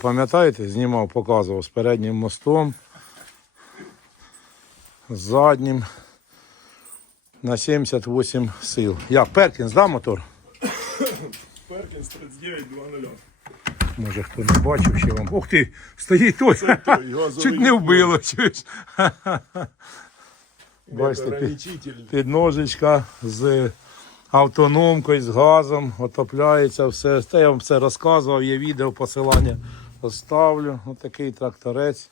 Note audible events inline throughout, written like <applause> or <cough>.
Пам'ятаєте, знімав, показував з переднім мостом, з заднім на 78 сил. Як, Перкінс, да, мотор? Перкінс 39.00. Може хто не бачив ще вам. Ух ти, стоїть той. той, <laughs> Чуть не вбило. Чуть. Бачите, під, підножечка з автономкою, з газом, отопляється все. Та я вам все розказував, є відео, посилання оставлю. Ось такий тракторець.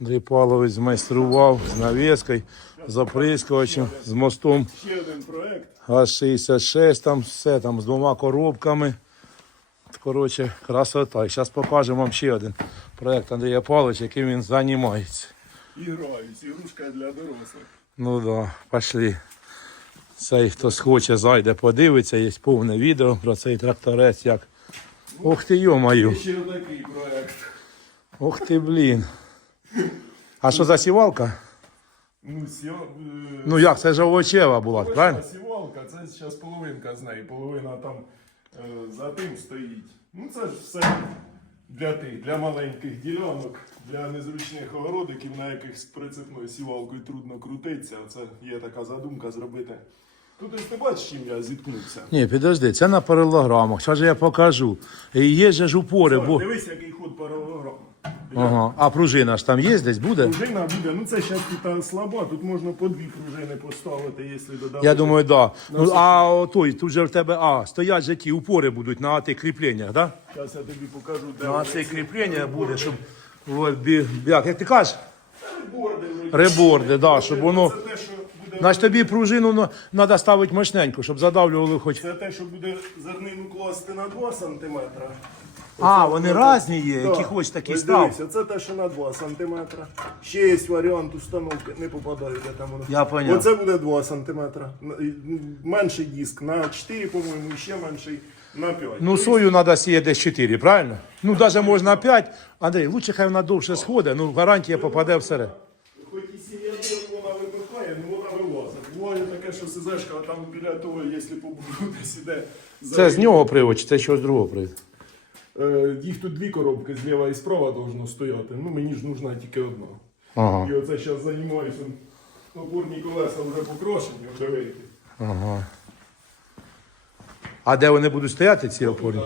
Андрій Павлович змайстрував з навіскою, з оприскувачем, з мостом Ще один проект. ГАЗ-66, там все там з двома коробками. Коротше, красота. І зараз покажемо вам ще один проєкт Андрія Павловича, яким він займається. І грають. Ігрушка для дорослих. Ну да, пошли. Цей хто схоче, зайде, подивиться, є повне відео про цей тракторець. як. Ох ти йомаю. Ще такий проект. Ох ти, блін. А що за сівалка? Ну, сьо, е, Ну як, це ж овочева була, ось правильно? сівалка, це зараз половинка з неї, половина там е, за тим стоїть. Ну це ж все для тих, для маленьких ділянок, для незручних огородиків, на яких з прицепною сівалкою трудно крутитися. Це є така задумка зробити. Тут ось ти бачиш, чим я зіткнувся. Ні, підожди, це на паралограмах. Зараз я покажу. І є же ж упори, бо. Дивись, який ход паралограм. Ага. А пружина ж там є десь буде? Пружина буде, ну це зараз тут слаба, тут можна по дві пружини поставити, якщо додати. Я думаю, да. Ну, а о, той, тут же в тебе, а, стоять же ті упори будуть на тих кріпленнях, да? Зараз я тобі покажу, де На вони ці кріплення буде, щоб от, бі, як, як ти кажеш? борди. Реборди, да, щоб воно. Це те, що Значить тобі пружину треба ставити мощненько, щоб задавлювали хоч. це те, що буде зернину класти на 2 см. А, вони різні є, які хоч такі Ось став. дивися, це те, що на 2 см. Ще є варіант установки, не попадаю, де там воно. Я поняв. Оце буде 2 см. Менший диск на 4, по-моєму, і ще менший на 5. Ну, сою треба сіяти десь 4, правильно? Ну, навіть можна 5. Андрій, лучше хай вона довше сходить, ну гарантія попаде всередину. Хоч і сім'я вона вимикає, але вона вилазить. Буває таке, що СЗшка, а там біля того, якщо побудуть десь іде. Це з нього привод, чи це щось другого привод? Е, Їх тут дві коробки зліва і справа должно стояти. Ну мені ж нужна тільки одна. Ага. І оце зараз займаюся. Опорні колеса вже покрошені, вийти. Ага. А де вони будуть стояти, ці опорні?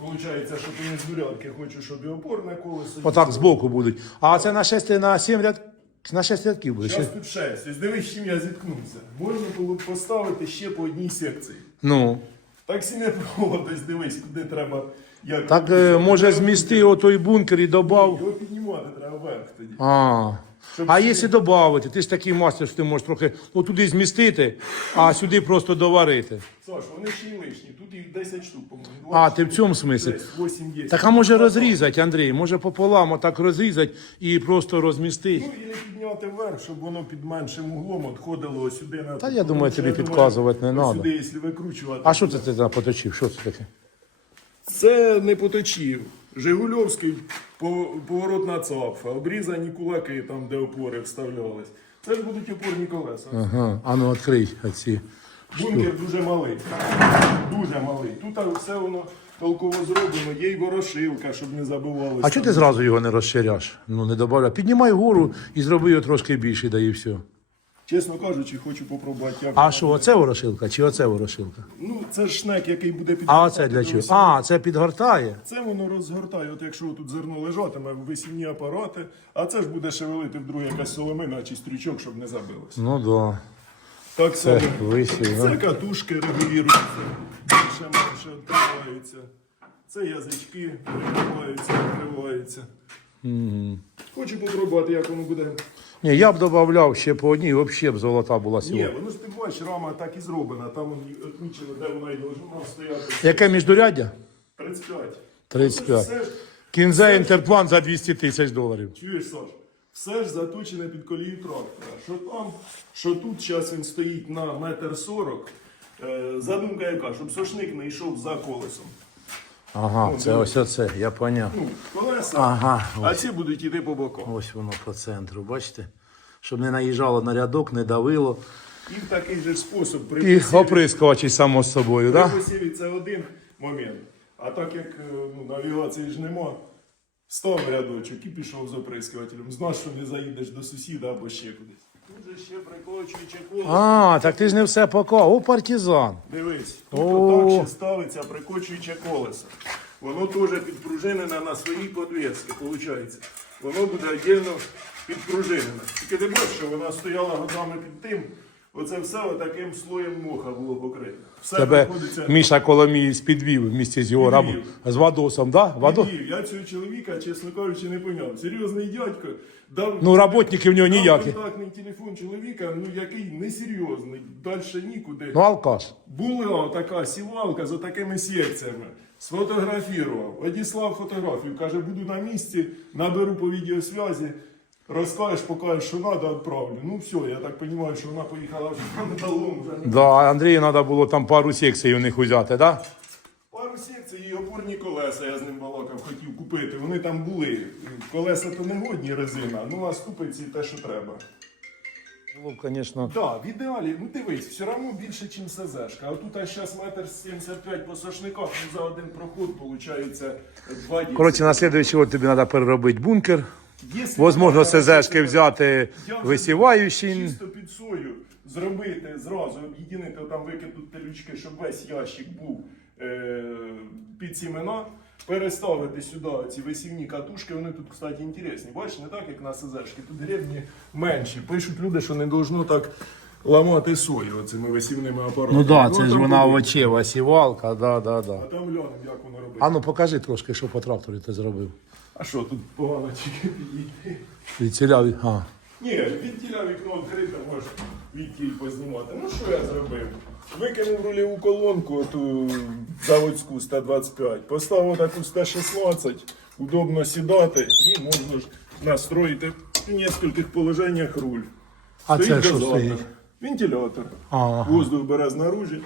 Получається, що ти не з дурянки хочу, щоб і опорне колесо. Отак збоку будуть. А це на 6 на 7 ряд... на 6 рядків буде. Зараз тут 6. Ось дивись, чим я зіткнувся. Можна було б поставити ще по одній секції. Ну. Так сіне провод, ось дивись, куди треба. Як Так е, може змісти отой бункер і добав. Його піднімати треба вверх тоді. А. А якщо додати, ти ж такий мастер, що ти можеш трохи отуди змістити, а сюди просто доварити. Саш, вони ще й лишні. Тут їх 10 штук, по-моєму. А, ти в цьому смислі? 8 є. Так а може розрізати, Андрій, може пополам отак розрізати і просто розмістити. Ну, і не підняти вверх, щоб воно під меншим углом відходило сюди на. Та я думаю, тобі підказувати не надо. Сюди, якщо викручувати. А що це ти там поточив? Що це таке? Це не поточів. Жигульовський по- поворотна цапфа, обрізані кулаки там, де опори вставлялись. Це ж будуть опорні колеса. Ага, а ну відкрий оці. Бункер дуже малий. Дуже малий. Тут все воно толково зроблено, є й ворошилка, щоб не забувалися. А чого ти зразу його не розширяш? Ну не добавляй. Піднімай гору і зроби його трошки більше, да і все. Чесно кажучи, хочу попробувати. Як... А що, оце ворошилка чи оце ворошилка? Ну, це ж шнек, який буде під А оце для чого? А, це підгортає. Це воно розгортає, от якщо тут зерно лежатиме, висівні апарати, а це ж буде шевелити вдруге якась соломина чи стрючок, щоб не забилось. Ну да. Так Це висів, Це да? катушки регулюються, більше менше відкриваються. Це язички регулюються, відкриваються. Хочу попробувати, як воно буде. Ні, я б додавав ще по одній, взагалі б золота була Ні, сьогодні. воно ж ти бачиш, рама так і зроблена. Там відмічено, де вона і должна стояти. Яке міждуряддя? 35. 35. Все ж, Кінзе інтерплан за 200 тисяч доларів. чуєш, Саш, все ж заточене під колію трактора. Що там, що тут зараз він стоїть на метр сорок. Е, Задумка яка, щоб сошник не йшов за колесом. Ага, це ось оце, я поняв. Ну, колеса, Ага, а ці будуть іти по бокам. Ось воно по центру, бачите? Щоб не наїжджало на рядок, не давило. І в такий же спосіб при І оприскувачі само з собою, при так? Да? посіві це один момент. А А так як е, ну, навігації ж нема, став рядочок і пішов з оприскувателем. Знаєш, що не заїдеш до сусіда або ще кудись. Тут же ще приколочуючи коло. А, так ти ж не все поклав. О, партизан. Дивись, тут О. отак ще ставиться прикочуюче колесо. Воно теж підпружинене на своїй подвісці, виходить. Воно буде віддільно підпружинене. Тільки ти бачиш, що вона стояла годами під тим. Оце все отаким слоєм моха було покрите. Все Тебе приходиться. Міша Коломієць підвів в місті з його рабом. З Вадосом, да? Вадос? Ні, Я цього чоловіка, чесно кажучи, не поняв. Серйозний дядько. Дав, Ну, роботники в нього дав ніякі. контактний телефон чоловіка, ну який несерйозний, далі нікуди. Ну, алкаш. Була така сівалка з такими секціями. Сфотографував. Одіслав фотографію. Каже, буду на місці, наберу по відеосвязі, розкажеш, покажеш, що треба, відправлю. Ну все, я так розумію, що вона поїхала вже на металом. Вже не- Да, Андрію треба було там пару секцій у них взяти, да? Пару секцій і опорні колеса я з ним балакав, хотів купити. Вони там були. Колеса то не годні резина, ну а ступиці те, що треба. Було, звісно. Так, в ідеалі, ну дивись, все одно більше, ніж СЗшка. А тут зараз метр 75 по сошниках, ну за один проход виходить 2 діти. Коротше, на слідуючий год тобі треба переробити бункер. Возможно, СЗшки взяти висіваючі. Чисто під сою зробити зразу, об'єднати там викинути лючки, щоб весь ящик був е, під сімена. Переставити сюди ці висівні катушки, вони тут, кстати, інтересні. Бачиш, не так, як на СЗшки, тут гребні менші. Пишуть люди, що не должно так ламати сою оцими висівними апаратами. Ну так, да, це ж там вона буде. овочева сівалка, да, да, А да. там глянемо, як воно робить. А ну покажи трошки, що по тракторі ти зробив. А що, тут погано тільки підійти? Відціляв. А. Ні, відтіля вікно відкрите, можеш від тіль познімати. Ну що я зробив? Викинув рульову колонку ту заводську 125, поставив таку 116, удобно сідати і можна ж настроїти в нескольких положеннях руль. А це що стоїть? Вентилятор. Ага. Воздух бере знаружі,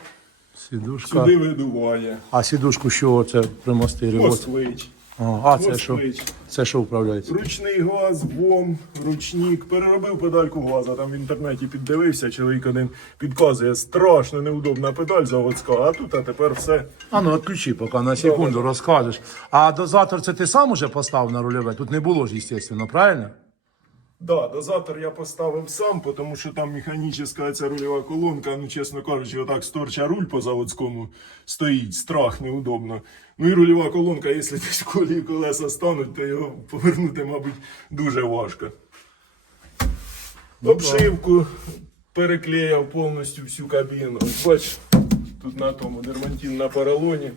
Сідушка. сюди видуває. А сідушку що це примостили? От. Москвич. А, а це що? Це що управляється? Ручний газ, бом, ручник. Переробив педальку газа. Там в інтернеті піддивився, чоловік один підказує, страшно неудобна педаль заводська, а тут а тепер все. А ну відключи, поки на секунду розкажеш. А дозатор це ти сам уже поставив на рульове? Тут не було ж, звісно, правильно? Да, дозатор я поставив сам, тому що там механічна ця рульова колонка, ну чесно кажучи, отак сторча руль по заводському стоїть, страх неудобно. Ну і рульова колонка, якщо десь колі колеса стануть, то його повернути, мабуть, дуже важко. Обшивку переклеїв повністю всю кабіну. Бач, тут на тому дермантин на поролоні.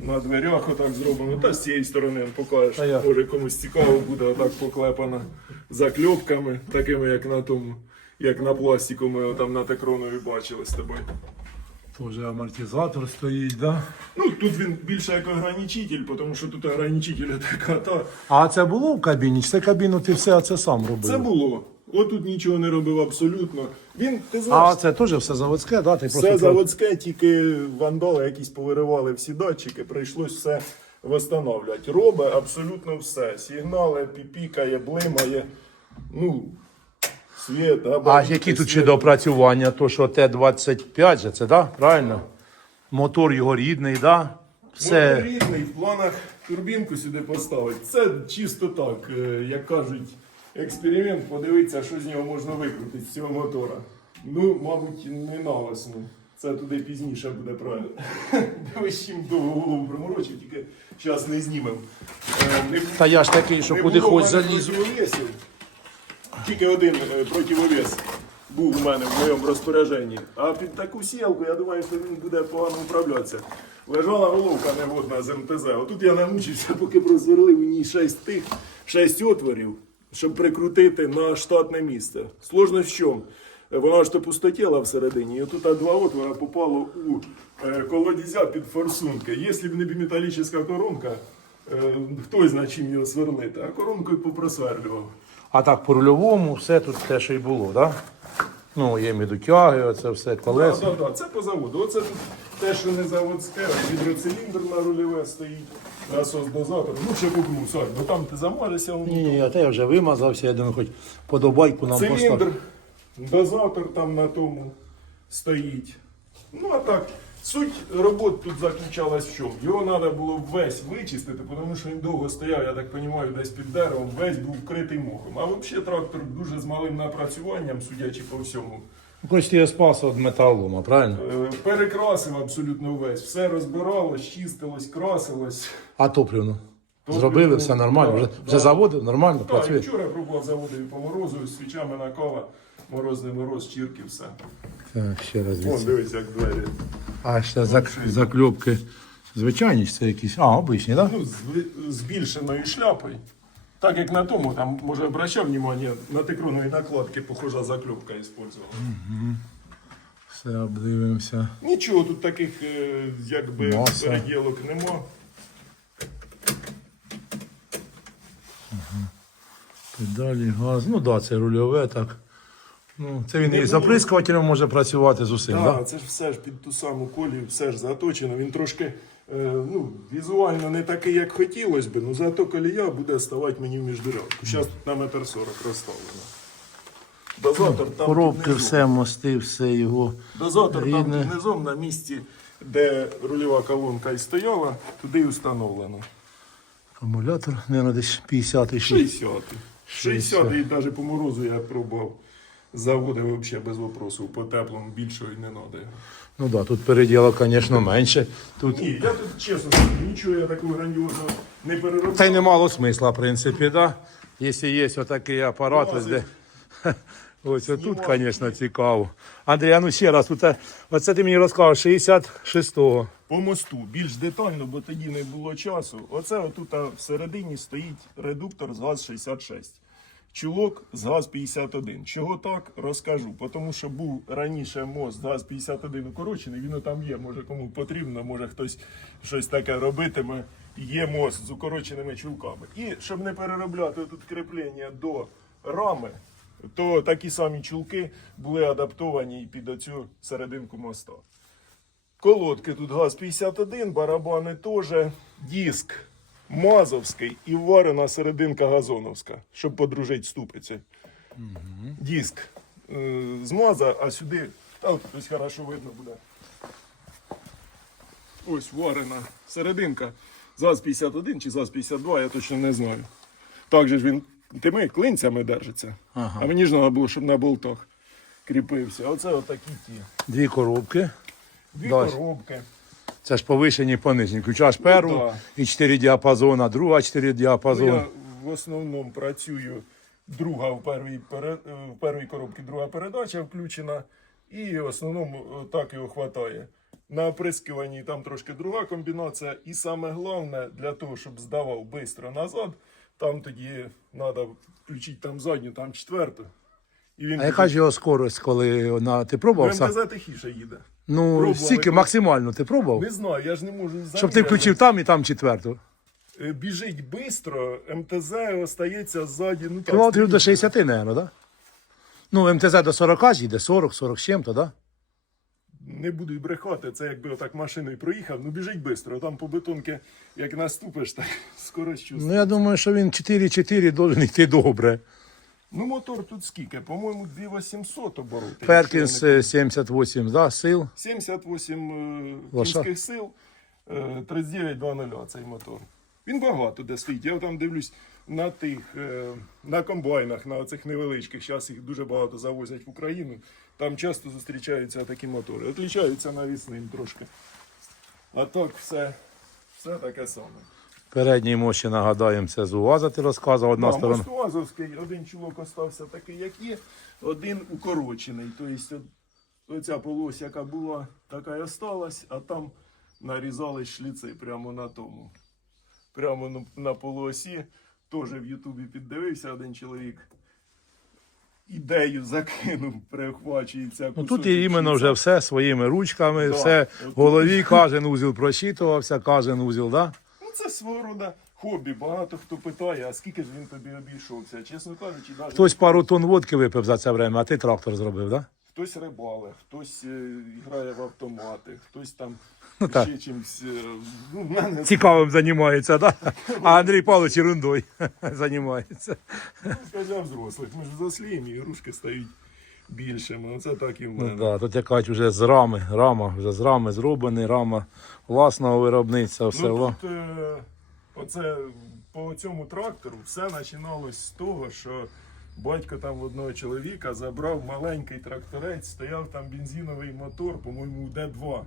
На дверях отак зроблено. Та з цієї сторони покажеш. Я. Може комусь цікаво буде отак поклепано закльопками, такими як на тому, як на пластику ми там на Текронові бачили з тобою. Тоже амортизатор стоїть, да? Ну тут він більше як ограничитель, тому що тут ограничитель така та. А це було в кабіні? Чи це кабіну ти все це сам робив? Це було. Отут нічого не робив абсолютно. Він, ти знаєш, А це теж все заводське, да? Ти Все просто заводське, тільки вандали якісь повиривали всі датчики, прийшлось все встановлювати. Робить абсолютно все. Сигнали, піпікає, блимає. Ну, світ, або А які тут ще допрацювання? То, що Т-25 же це, да? Правильно? Мотор його рідний, да? Все. рідний в планах турбінку сюди поставити. Це чисто так, е, як кажуть, експеримент, подивитися, що з нього можна викрутити з цього мотора. Ну, мабуть, не навесно. Це туди пізніше буде правильно. <laughs> Дивись, чим довго голову приморочив, тільки зараз не знімемо. Е, Та я ж такий, що не куди було в хоч мене залізу. противовесів. Тільки один е, противовес був у мене в моєму розпорядженні. А під таку сілку, я думаю, що він буде погано управлятися. Лежала головка неводна з МТЗ. Отут я намучився, <laughs> поки просверлив у ній 6 тих, 6 отворів, щоб прикрутити на штатне місце. Сложність в чому? Е, Вона ж то пустотіла всередині, і отут два отвора попало у е, колодязя під форсунки. Якщо б не металічна коронка, е, хто знає, чим його сверлити, а коронкою попросверлював. А так по рульовому все тут те, що й було, да? Ну, є медутяги, оце все, колеса. Так, так, так, це по заводу. Оце тут те, що не заводське, гідроциліндр на рульове стоїть, насос дозатор. Ну, ще куплю, Сань, бо там ти замажешся. Ні, ні, а те я вже вимазався, я думаю, хоч подобайку нам Циліндр, поставити. дозатор там на тому стоїть. Ну, а так, Суть робот тут заключалась в чому? Його треба було весь вичистити, тому що він довго стояв, я так розумію, десь під деревом, весь був вкритий мохом. А взагалі трактор дуже з малим напрацюванням, судячи по всьому. Ну, ти його спас від металолома, правильно? Е, Перекрасив абсолютно весь. Все розбиралось, чистилось, красилось. А топливно? Топливно, Зробили все нормально, да, вже, да. вже заводив, нормально Так, працює. вчора пробував заводив по морозу, з свічами накала, морозний мороз, чірки, все. Так, ще раз Вон, дивись, як двері. А ще зак... закльопки звичайні, чи це якісь. А, обичні, так? Да? Ну, з збільшеною шляпою. Так як на тому, там, може, обращав внимание, на тикруної накладки похожа закльопка использовала. Все обдивимося. Нічого тут таких, е, якби, Маса. переділок нема. Педалі, газ. Ну так, да, це рульове так. Ну, це він Не і заприскувателем може працювати з усім, Так? Да? це ж все ж під ту саму колію, все ж заточено. Він трошки ну, візуально не такий, як хотілося б, ну зато колія буде ставати мені в міждурядку. Зараз тут на метр сорок розставлено. Дозатор там Коробки, низом. все, мости, все його. Дозатор там Рідне. під на місці, де рульова колонка і стояла, туди і встановлено. Акумулятор, мабуть, десь 50 і 60. 60. 60 і навіть по морозу я пробував. Заводив взагалі без вопросу. По теплому більшого і не треба. Ну так, да, тут переділок, звісно, менше. Тут Ні, я тут чесно, скажу, нічого я такого грандіозного не переробив. Та й немало смисла, в принципі, да? Якщо є отакий апарат, <laughs> ось де. Ось тут, звісно, цікаво. Андрій, а ну ще раз, тут, е, оце ти мені розказав 66-го. По мосту більш детально, бо тоді не було часу. Оце отут всередині стоїть редуктор з ГАЗ-66. Чулок з ГАЗ-51. Чого так, розкажу. Тому що був раніше мост з ГАЗ-51 укорочений, він там є, може кому потрібно, може хтось щось таке робитиме. Є мост з укороченими чулками. І щоб не переробляти тут кріплення до рами, то такі самі чулки були адаптовані під оцю серединку моста. Колодки тут ГАЗ-51, барабани теж, диск Мазовський і варена серединка газоновська, щоб подружити ступиці. Диск е, з Маза, а сюди, та от ось хорошо видно буде. Ось варена серединка. з ГАЗ-51 чи ЗАЗ-52, я точно не знаю. Так же ж він тими клинцями держиться. Ага. А мені ж треба було, щоб на болтах кріпився. Оце отакі ті. Дві коробки. Дві Да. коробки. Це ж повишені і понижені. Включаєш першу Ну, да. і 4 діапазона, друга 4 Ну, я в основному працюю друга в першій, пере- е, в першій коробці друга передача включена, і в основному е, так його хватає. На оприскуванні там трошки друга комбінація. І саме головне для того, щоб здавав швидко назад, там тоді треба включити там задню, там четверту. І він А яка ж його скорость, коли на... ти пробував? сам? МТЗ тихіше їде. Ну, пробували, стільки максимально ти пробував? Не знаю, я ж не можу Щоб ти заміряти. включив там і там четверту. Е, Біжить швидко, МТЗ остається ззаді. Ну, так, Кілометрів до стоїть. 60, мабуть, да? Ну, МТЗ до 40 ж йде, 40, 40 з чим-то, да? Не буду й брехати, це якби отак машиною проїхав, ну біжить швидко. Там по бетонки, як наступиш, так <laughs> скорость чувствує. Ну, я думаю, що він 4-4 должен йти добре. Ну, мотор тут скільки? По-моєму, 2800 оборотів. Перкінс е, 78, да, сил. 78 е, кінських сил, е, 3920 цей мотор. Він багато де стоїть. Я там дивлюсь на тих, е, на комбайнах, на цих невеличких. Зараз їх дуже багато завозять в Україну. Там часто зустрічаються такі мотори. Отлічаються навісним трошки. А так все, все таке саме. Передній мощі, нагадаємо, це з УАЗа ти розказував, одна Да, сторона. мост Уазовський, один чулок остався такий, як є, один укорочений. Тобто оця полось, яка була, така й осталась, а там нарізали шліци прямо на тому. Прямо на, полуосі. Теж в Ютубі піддивився один чоловік. Ідею закинув, перехвачується. Ну тут і іменно вже все своїми ручками, Да, все в голові, кожен узіл прочитувався, кожен узіл, да? Свого роду хобі. Багато хто питає, а скільки ж він тобі обійшовся? Чесно кажучи, навіть Хтось пару тонн водки випив за це время, а ти трактор зробив, да? Хтось рибали, хтось е, грає в автомати, хтось там Ну, так. ще чимось. е, ну, мене Цікавим займається, да? А Андрій Павлович ерундою <laughs> займається. ну, скажімо, взрослих. Ми ж взросліємо, і ігрушки стають більшими. Оце так і в Ну мене. да, тут якась вже з рами, рама, вже з рами зроблена, рама власного виробництва, все. Ну, тут, е, оце, по цьому трактору все починалось з того, що батько там в одного чоловіка забрав маленький тракторець, стояв там бензиновий мотор, по-моєму, Д2.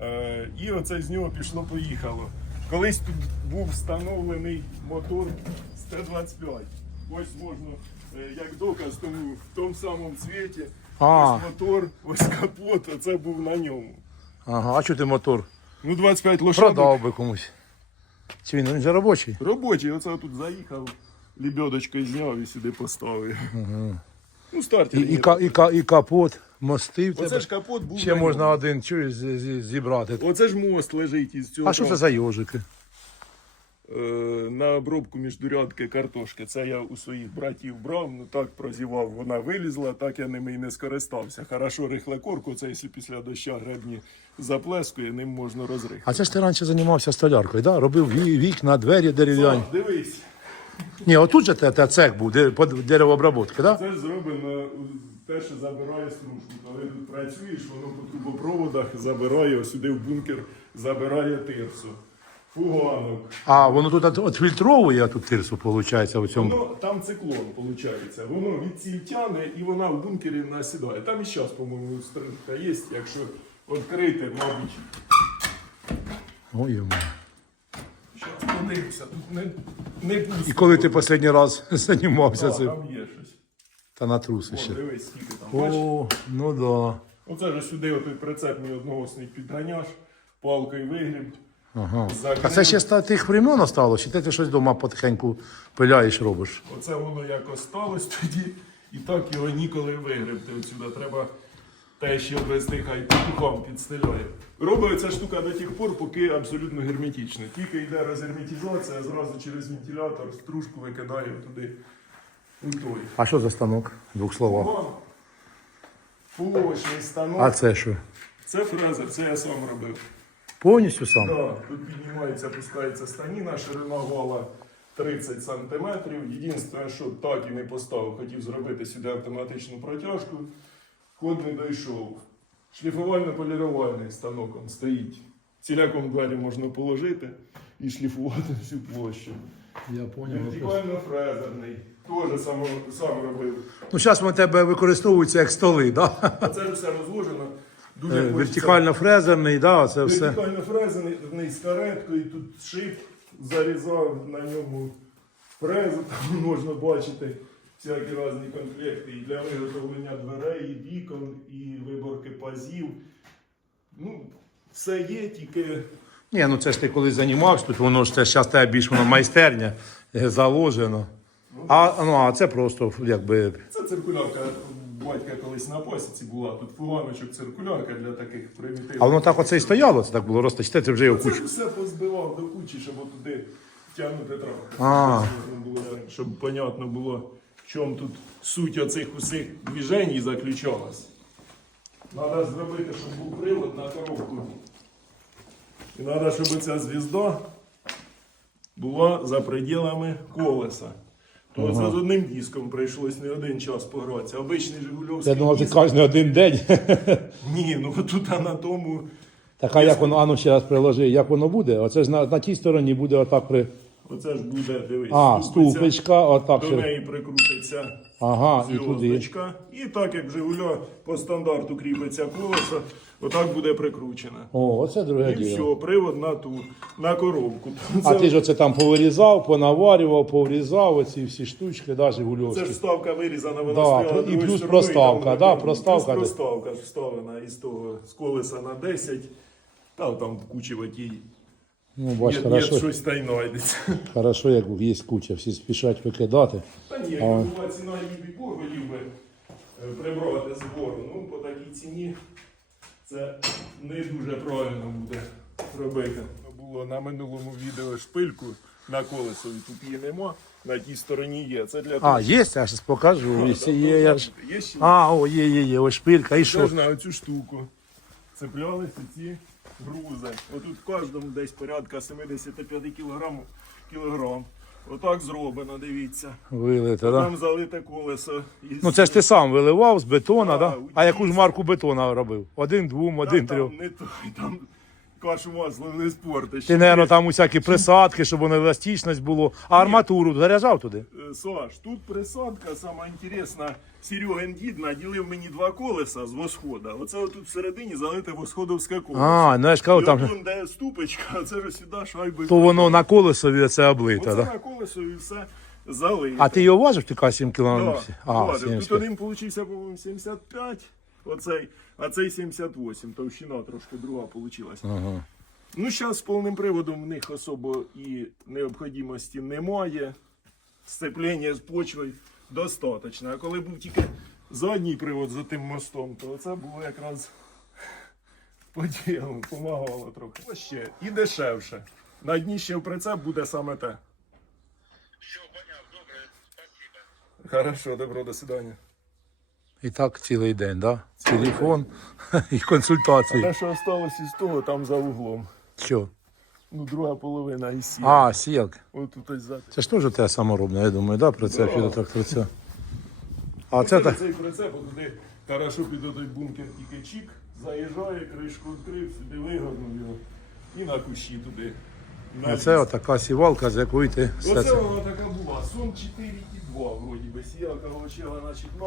Е, і оце з нього пішло-поїхало. Колись тут був встановлений мотор з Т-25. Ось можна, як доказ, тому в тому самому цвіті. А. Ось мотор, ось капот, оце був на ньому. Ага, а чого ти мотор? Ну, 25 лошадок. Продав би комусь. Чи він, він же робочий? Робочий, оце тут заїхав, лебедочкою зняв і сюди поставив. Ну, стартер. І, і, ка- і, ка- і капот, мости в Оце тебе. ж капот був. Ще на можна ньому. один чуєш, з- з- зібрати. Оце ж мост лежить із цього. А що це за йожики? Е, на обробку міждурядки картошки. Це я у своїх братів брав, ну так прозівав, вона вилізла, так я ними і не скористався. Хорошо рихле корку, це якщо після доща гребні заплескує, ним можна розрихати. А це ж ти раніше займався столяркою, да? робив вікна, двері дерев'яні. Дивись, Ні, отут же те, те цех був, де, по деревообработки, да? це ж зроблено те, що забирає стружку. Коли тут працюєш, воно по трубопроводах забирає ось сюди в бункер, забирає тирсу. Фуганок. А воно тут от, от тут тирсу, виходить, у цьому. Воно там циклон виходить. Воно від ціль тяне і вона в бункері насідає. Там і зараз, по-моєму, стрижка є, якщо відкрити, мабуть. Ой, йому. Зараз подивимося, тут не, не пусто. І коли ти останній раз <laughs> займався А, цим? там є щось. Та на труси О, ще. дивись, скільки там. Бачиш? О, ну да. Оце ж сюди отой прицеп мій одноосний підганяш, палкою вигріб. Ага. Закрив. А це ще з тих времен осталось, чи ти, ти щось вдома потихеньку пиляєш, робиш? Оце воно як осталось тоді, і так його ніколи вигребти отсюди. Треба те, що обвести, хай петухом підстеляє. Робить ця штука до тих пор, поки абсолютно герметична. Тільки йде розгерметизація, зразу через вентилятор стружку викидає туди той. А що за станок? Двох словах. Половочний станок. А це що? Це фрезер, це я сам робив. Повністю сам? Да, тут піднімається, опускається станіна, ширина вала 30 см. Єдине, що так і не поставив, хотів зробити сюди автоматичну протяжку. Ход не дійшов. Шліфувально-полірувальний станок он стоїть. Ціляком двері можна положити і шліфувати всю площу. Я поняв. Вертикально-фрезерний. Теж сам, сам робив. Ну, зараз у тебе використовуються як столи, да? Оце ж все розложено. Дуже Е, Вертикально-фрезерний, да, це все. Вертикально фрезерний з кареткою, тут шип зарізав на ньому фрезу, <laughs> там можна бачити всякі різні комплекти і для виготовлення дверей, і вікон, і виборки пазів. Ну, все є, тільки Ні, ну це ж ти коли займався, тут воно ж це зараз тебе більш воно майстерня е, заложено. А, ну, а це просто якби. це циркулярка. Батька колись на пасіці була, тут фуганочок циркулярка для таких примітивних. А воно так оце і стояло, це так було розтачте, ти вже його Це кучу. ж все позбивав до кучі, щоб туди тягнути. А. Було- Щоб понятно було, в чому тут суть оцих усіх движень заключалась. Треба зробити, щоб був привод на коробку. І треба, щоб ця звізда була за пределами колеса. То це з одним диском прийшлось не один час погратися. Обичний Жигульовський Я думав, ти кожен один день. <laughs> Ні, ну тут а на тому. Так, а як воно, а ну ще раз приложи, як воно буде? Оце ж на, на тій стороні буде отак при. Оце ж буде, дивись. А, ступичка, отак До ще. неї прикрутиться Ага, і туди. І так як Жигуля по стандарту кріпиться колесо, отак буде прикручено. О, оце друге І діло. все, привод на ту, на коробку. А ти ж оце там повирізав, понаварював, поврізав оці всі штучки, да, це Жигульовські. ж вставка вирізана, вона Да, стояла і другою плюс проставка, там, да, плюс проставка. проставка вставлена із того, з колеса на 10. Там, там кучі отій. Ну, бач, Є, є хорошо, щось та й знайдеться. хорошо, як є куча, всі спішать викидати. Та ні, якби була ціна Бог хотів би е, прибрати збору. Ну, по такій ціні це не дуже правильно буде робити. Було на минулому відео шпильку на колесові, тут її нема, на тій стороні є. Це для А, є, я зараз покажу. Якщо є, я ж... Є ще А, о, є, є, є, ось шпилька, і що? Теж на оцю штуку. Цеплялися ці грузи. Отут в кожному десь порядка 75 кг. кілограм. Отак зроблено, дивіться. Вилите, да? Там залите колесо. із- Ну це ж ти сам виливав з бетона, Да, у А яку ж марку бетона робив? Один, двом, один, там. Не той, там кашу масло не спортиш. Ти, мабуть, там усякі присадки, щоб воно еластичність було. А арматуру заряджав туди? Е, Саш, тут присадка, сама інтересна, Серегин дід наділив мені два колеса з восхода. Оце отут всередині залите восходовське колесо. А, ну я ж кажу, І там. отут, де ступочка, а <laughs> це ж сюди шайби. То воно на колесові це облите, Оце да? на колесо і все залите. А ти його важив, ти кажеш 7 Да, кілометрів? А, важив. 75. Тут один получився, по-моєму, 75, оцей, а цей 78, товщина трошки друга получилась. Ага. Ну, зараз з повним приводом в них особо і необхідності немає. Сцеплення з почвою достатньо. А коли був тільки задній привод за тим мостом, то це було якраз по ділу, помагало трохи. Ось ще і дешевше. На дні ще в прицеп буде саме те. Все, понял, добре, спасибо. Хорошо, добро, до свидання. І так цілий день, да? Телефон <laughs> і консультації. Те, що осталось із того, там за углом. Що? Ну, друга половина і сіл. А, сілка. Ось тут ось за. Це ж теж у тебе саморобне, я думаю, да, прицеп Да. до тракторця. <laughs> А це так. Цей прицеп, от туди хорошо під той бункер тільки чік, заїжджає, кришку відкрив, сюди вигорнув його і на кущі туди. Оце отака сівалка, з якої ти Оце це. вона така була. Сум 4,2 вроді би. Сіялка волочила на чіпна,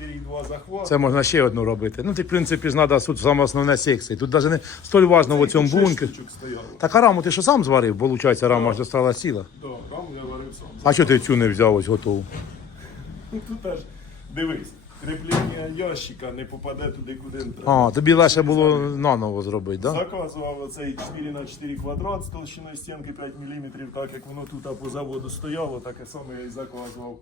4,2 захват. Це можна ще одну робити. Ну, ти, в принципі, ж треба тут саме основне секції. Тут навіть не столь важливо в цьому бункері. штучок стояло. Так а раму ти що сам зварив, бо виходить, рама аж достала ціла. Да, там я варив сам. А що ти цю не взяв ось готову? Ну, Тут аж, дивись, кріплення ящика не попаде туди, куди не треба. А, тобі легше було наново зробити, так? Да? Заказував оцей 4 на 4 квадрат з толщиною стінки 5 мм, так як воно тут по заводу стояло, таке саме я і заказував.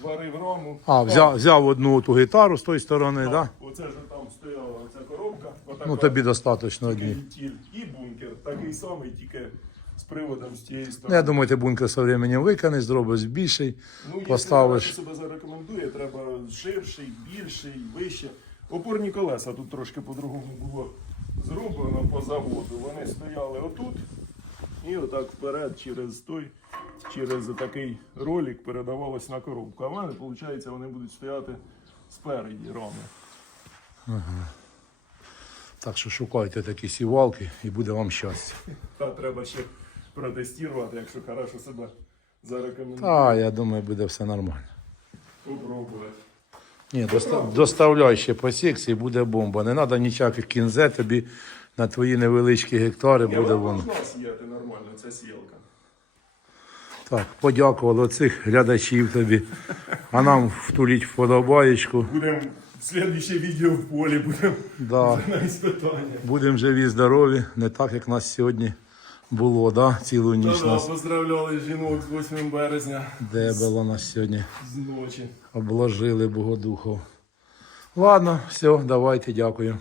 Зварив раму. А, взяв, взяв одну ту гітару з тої сторони, так? Да? Оце ж там стояла оця коробка. Отака, Ну тобі достатньо такий одні. тіль. І бункер. Такий самий, тільки з приводом з тієї Ну, сторони. я думаю, ти бункер з часом виконеш, зробиш більший, Ну, поставиш. якщо себе зарекомендує, треба ширший, більший, вище. Опорні колеса тут трошки по-другому було зроблено по заводу. Вони стояли отут і отак вперед через той, через такий ролик передавалось на коробку. А в мене, виходить, вони будуть стояти спереді рами. Так що шукайте такі сівалки і буде вам щастя. Та треба ще протестувати, якщо хорошо себе зарекомендує. Та, я думаю, буде все нормально. Попробувати. Ні, доста- доставляй ще по секції, буде бомба. Не треба ніяких кінзе тобі на твої невеличкі гектари Я буде воно. можна сіяти нормально, ця сілка. Так, подякували цих глядачів тобі. А нам втуліть вподобаєчку. Будемо слідуще відео в полі будемо Да. на іспитання. Будемо живі, здорові, не так, як нас сьогодні було, да? цілу ніч Та-да, нас. поздравляли жінок з 8 березня Де було нас сьогодні? з ночі. Обложили Богодухов. Ладно, все, давайте, дякую.